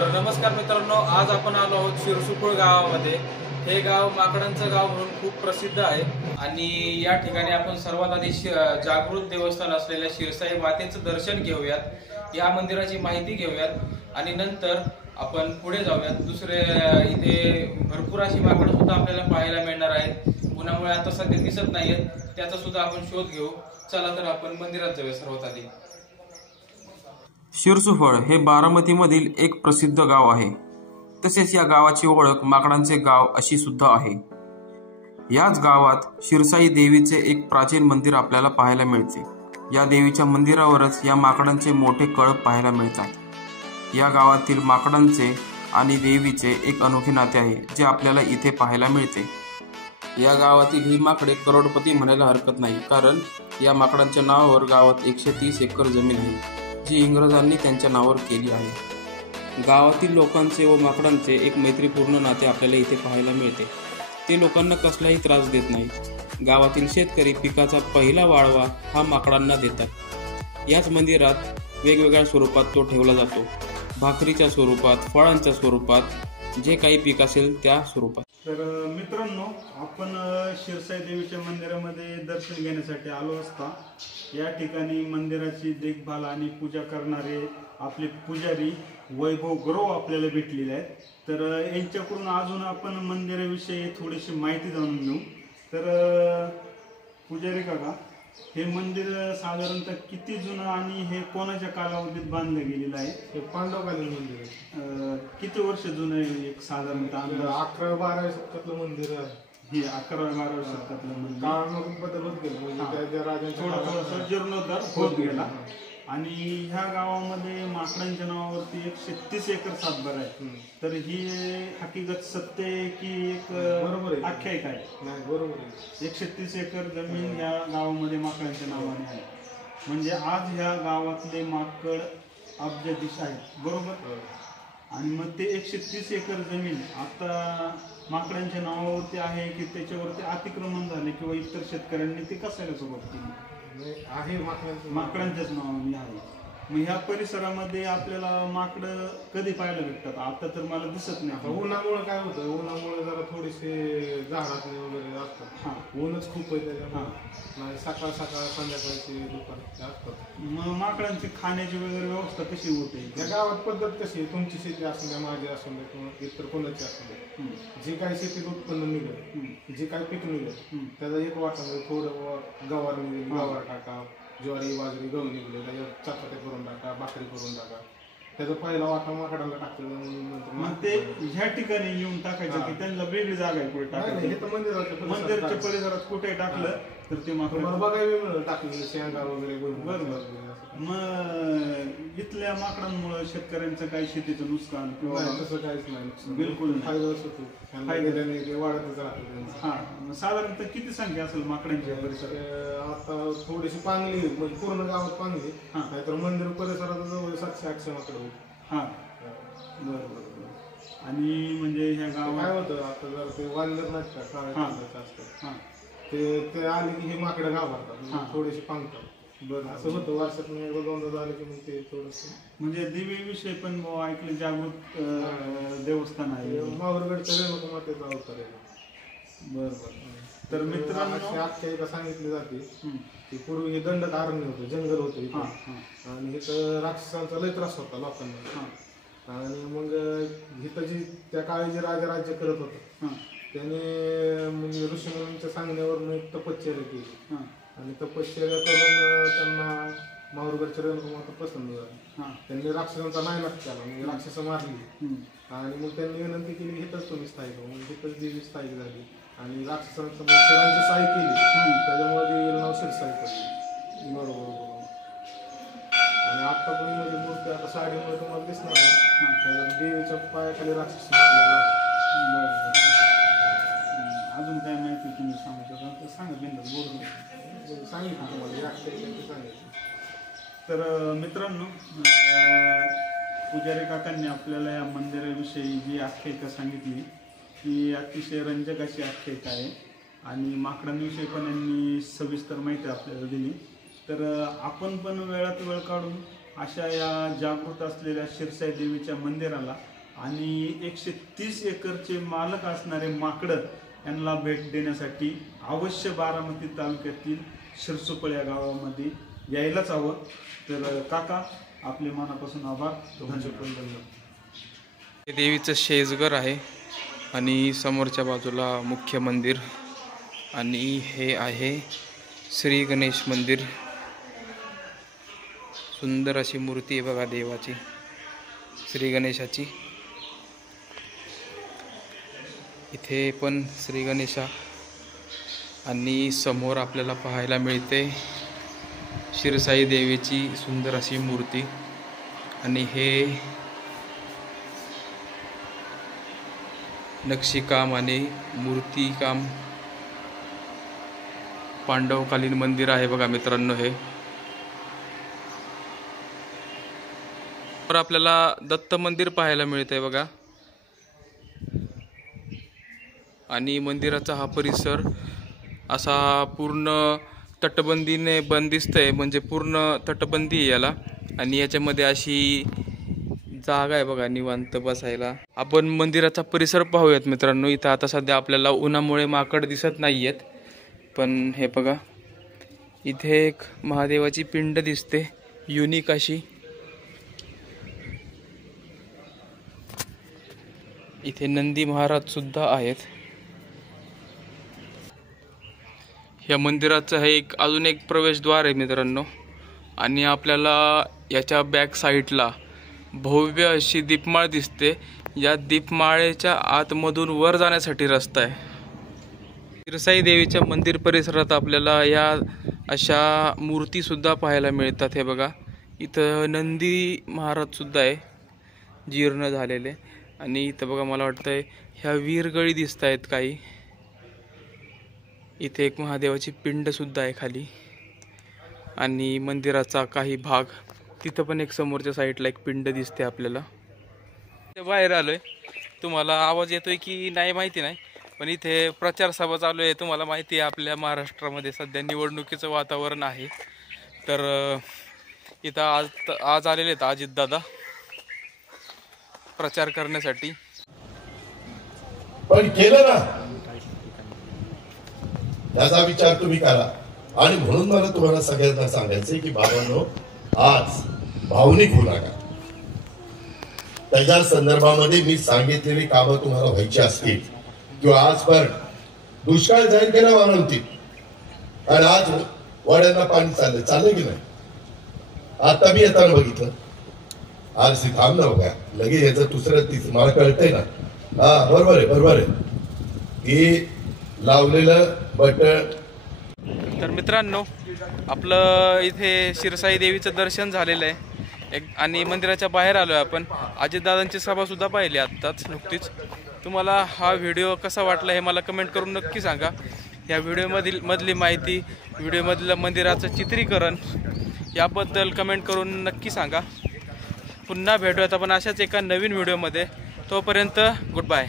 तर नमस्कार मित्रांनो, आज आपण आलो आहोत शिरसुखुळ गावामध्ये। हे गाव माकडांचं गाव म्हणून खूप प्रसिद्ध आहे आणि या ठिकाणी आपण सर्वात आधी जागृत देवस्थान असलेल्या शिरसाई मातेचं दर्शन घेऊयात, या मंदिराची माहिती घेऊयात आणि नंतर आपण पुढे जाऊयात। दुसरे इथे भरपूर अशी माकडं सुद्धा आपल्याला पाहायला मिळणार आहेत। उन्हामुळे आता सध्या दिसत नाहीयेत, त्याचा सुद्धा आपण शोध घेऊ। चला तर आपण मंदिरात जाऊया सर्वात आधी। शिरसुखुळ हे बारामतीमधील एक प्रसिद्ध गाव आहे। तसेच या गावाची ओळख माकडांचे गाव अशी सुद्धा आहे। याच गावात शिरसाई देवीचे एक प्राचीन मंदिर आपल्याला पाहायला मिळते। या देवीच्या मंदिरावरच या माकडांचे मोठे कळप पाहायला मिळतात। या गावातील माकडांचे आणि देवीचे एक अनोखे नाते आहे, जे आपल्याला इथे पाहायला मिळते। या गावातील ही माकडे करोडपती म्हणायला हरकत नाही, कारण या माकडांच्या नावावर गावात 130 एकर जमीन आहे, जी इंग्रजांनी त्यांच्या नावावर केली आहे। गावातील लोकांचे व माकडांचे एक मैत्रीपूर्ण नाते आपल्याला इथे पाहायला मिळते। ते लोकांना कसलाही त्रास देत नाहीत। गावातील शेतकरी पिकाचा पहिला वाळवा हा माकडांना देतात। याच मंदिरात वेगवेगळ्या स्वरूपात तो ठेवला जातो, भाकरीच्या स्वरूपात, फळांच्या स्वरूपात, जे काही पीक असेल त्या स्वरूपात। तर मित्रांनो, आपण शिरसाई देवीच्या मंदिरामध्ये दर्शन घेण्यासाठी आलो असता या ठिकाणी मंदिराची देखभाल आणि पूजा करणारे आपले पुजारी वैभव गुरव आपल्याला भेटलेले आहेत। तर यांच्याकडून अजून आपण मंदिराविषयी थोडीशी माहिती जाणून घेऊ। तर पुजारी काका, हे मंदिर साधारणतः किती जुनं आणि हे कोणाच्या कालावधीत बांधलं गेलेलं आहे? हे पांडवकालीन मंदिर आहे। किती वर्ष जुनं आहे एक साधारणतः? 11-12 शतकातलं मंदिर आहे। हे 11-12 शतकातलं मंदिर काळानुसार बदल होत गेला, म्हणजे त्या राजांचा थोडा जीर्णोद्धार होत गेला। आणि ह्या गावामध्ये माकडांच्या नावावरती 130 एकर सातबारा आहे। तर ही हकीकत सत्य आहे की एक बरोबर आहे आख्यायिका आहे? नाही, बरोबर आहे। 130 एकर जमीन या गावामध्ये माकडांच्या नावाने आहे, म्हणजे आज ह्या गावातले माकड अब्जाधीश आहेत, बरोबर? आणि मग ते 130 एकर जमीन आता माकडांच्या नावावरती आहे की त्याच्यावरती अतिक्रमण झाले किंवा इतर शेतकऱ्यांनी ते कसायला सुरुवात केली? आहे, माकडांच्याच नावाने आहे। मग ह्या परिसरामध्ये आपल्याला माकडं कधी पाहायला भेटतात? आता तर मला दिसत नाही। उन्हामुळे काय होतं, उन्हामुळे जरा थोडेसे झाडातले वगैरे असतात। ऊनच खूप आहे त्याच्यामुळे सकाळ सकाळ संध्याकाळची दुपार असतात। मग माकडांची खाण्याची वगैरे व्यवस्था कशी होते? त्या गावात पद्धत कशी आहे, तुमची शेती असून द्या, माझी असून द्या, किंवा इतर कोणाची असून द्या, जे काही शेतीत उत्पन्न निघेल, जे काही पीक निघेल, त्याचा एक वाटा थोडं गवार निघेल, गवार टाका, ज्वारी बाजरी गहू निघले त्याच्यात चपात्या करून टाका, भाकरी करून टाका, त्याचा पहिला वाटा माकडाला टाकलं। मग ते ह्या ठिकाणी येऊन टाकायचं की त्यांना वेगळी जागा आहे कुठे टाकायचं? हे तर मंदिराच्या परिसरात कुठे टाकलं तर ते माकड बघायला टाकलं, शेंगा वगैरे। बरोबर। मग इथल्या माकडांमुळे शेतकऱ्यांचं काही शेतीचं नुकसान किंवा तसं काहीच नाही, बिलकुल फायदाच होतो, वाढतच राहतो। हा, साधारणतः किती संख्या असेल माकडांच्या परिसरात? आता थोडीशी पांगली, म्हणजे पूर्ण गावात पांगली, नाहीतर मंदिर परिसरात जवळ 700-800 माकडं होती। हा, बरोबर। आणि म्हणजे ह्या गावात काय होतं, आता जर ते वांदर नाहीत का असतं, ते आले की हे माकडं घाबरतात, थोडेसे पांगतात। बरं, असं होतं वर्षातून एकदा दोनदा झालं की मग ते थोडंसं। म्हणजे देवीविषयी पण ऐकलं, जागृत देवस्थान आहे माहूरगडचं रेणुका मातेचा अवतार आहे। बरोबर। तर मित्रांनो, आख्यायिका सांगितली जाते की पूर्वी हे दंडक अरण्य होतं, जंगल होतं, आणि इथं राक्षसांचा लय त्रास होता लोकांना। आणि मग इथं जी त्या काळी जे राजा राज्य करत होतं, त्याने म्हणजे ऋषीमुनींच्या सांगण्यावरून एक तपश्चर्या केली, आणि तपश्चर्या करून त्यांना माहूरगडच्या रेणुका माता पसंत झाली। त्यांनी राक्षसांचा नायनाट केला, म्हणजे राक्षस मारली, आणि मग त्यांनी विनंती केली की इथंच तुम्ही स्थायिक हो, म्हणजे इथंच देवी स्थायिक झाली आणि राक्षसांची साई केली, त्याच्यामुळे देवीला नाव शिरसाई पडली। बरोबर। आणि आता पण म्हणजे मूर्ती आता साडीमुळे तुम्हाला दिसणार नाही, देवीच्या पायाखाली राक्षस मारलेला आहे। अजून काय माहिती तुम्ही सांगू शकता? सांगा, बिंदास बोलून सांगितलं तुम्हाला, सांगितलं। तर मित्रांनो, पुजारी काकांनी आपल्याला या मंदिराविषयी जी आख्यायिका सांगितली ती अतिशय रंजक अशी आख्यायिका आहे, आणि माकडांविषयी पण यांनी सविस्तर माहिती आपल्याला दिली। तर आपण पण वेळात वेळ काढून अशा या जागृत असलेल्या शिरसाई देवीच्या मंदिराला आणि 130 एकरचे मालक असणारे माकडं यांना भेट देण्यासाठी अवश्य बारामती तालुक्यातील शिरसोपळ या गावामध्ये यायलाच हवं. तर काका आपले मनापासून आभार. तुमचे पण धन्यवाद. देवीचं शेजघर आहे आणि समोरच्या बाजूला मुख्य मंदिर आणि हे आहे श्री गणेश मंदिर. सुंदर अशी मूर्ती आहे बघा देवाची, श्री गणेशाची. इथे पण श्री गणेशा आणि समोर आपल्याला पाहायला मिळते शिरसाई देवीची सुंदर अशी मूर्ती. आणि हे नक्षीकाम आणि मूर्तिकाम पांडवकालीन मंदिर आहे बघा मित्रांनो हे. तर आपल्याला दत्त मंदिर पाहायला मिळतंय बघा. आणि मंदिराचा हा परिसर असा पूर्ण तटबंदीने बंदिस्त आहे, म्हणजे पूर्ण तटबंदी आहे याला. आणि याच्यामध्ये अशी जागा आहे बघा निवांत बसायला. आपण मंदिराचा परिसर पाहूयात मित्रांनो. इथं आता सध्या आपल्याला उन्हामुळे माकड दिसत नाही आहेत, पण हे बघा इथे एक महादेवाची पिंड दिसते युनिक अशी. इथे नंदी महाराज सुद्धा आहेत. या मंदिराचं हे अजून एक प्रवेशद्वार आहे मित्रांनो. आणि आपल्याला याच्या बॅक साईडला भव्य अशी दीपमाळ दिसते. या दीपमाळेच्या आतमधून वर जाण्यासाठी रस्ता आहे. शिरसाई देवीच्या मंदिर परिसरात आपल्याला या अशा मूर्ती सुद्धा पाहायला मिळतात. हे बघा इथं नंदी महाराज सुद्धा आहे जीर्ण झालेले. आणि इथं बघा मला वाटतंय ह्या वीरगळी दिसत आहेत काही. इथे एक महादेवाची पिंड सुद्धा आहे खाली. आणि मंदिराचा काही भाग तिथं पण एक समोरच्या साईडला एक पिंड दिसते आपल्याला. बाहेर आलोय, तुम्हाला आवाज येतोय की नाही माहिती नाही, पण इथे प्रचार सभा चालू आहे. तुम्हाला माहिती आहे आपल्या महाराष्ट्रामध्ये सध्या निवडणुकीचं वातावरण आहे. तर इथं आज आलेले आहेत अजितदादा प्रचार करण्यासाठी. पण केलं ना त्याचा विचार तुम्ही करा. आणि म्हणून मला तुम्हाला सगळ्यांना सांगायचंय की बाबांनो, आज भावनिक होऊ नका. त्याच्या संदर्भामध्ये मी सांगितलेली कामं तुम्हाला व्हायची असतील किंवा आज पण दुष्काळ जाहीर केला वाढवती आणि आज वाड्यांना पाणी चाललंय की नाही. आता मी येताना बघितलं आज थांब ना बघा लगेच याचं दुसरं मला कळतंय ना. हा बरोबर आहे की लावलेलं बटन. तर मित्रांनो आपलं इथे शिरसाई देवीचं दर्शन झालेलं आहे आणि मंदिराच्या बाहेर आलो आहे आपण. अजितदादांची सभा सुद्धा पाहिली आत्ताच नुकतीच. तुम्हाला हा व्हिडिओ कसा वाटला हे मला कमेंट करून नक्की सांगा. या व्हिडिओमधली माहिती, व्हिडिओमधलं मंदिराचं चित्रीकरण याबद्दल कमेंट करून नक्की सांगा. पुन्हा भेटूयात आपण अशाच एका नवीन व्हिडिओमध्ये. तोपर्यंत गुड बाय.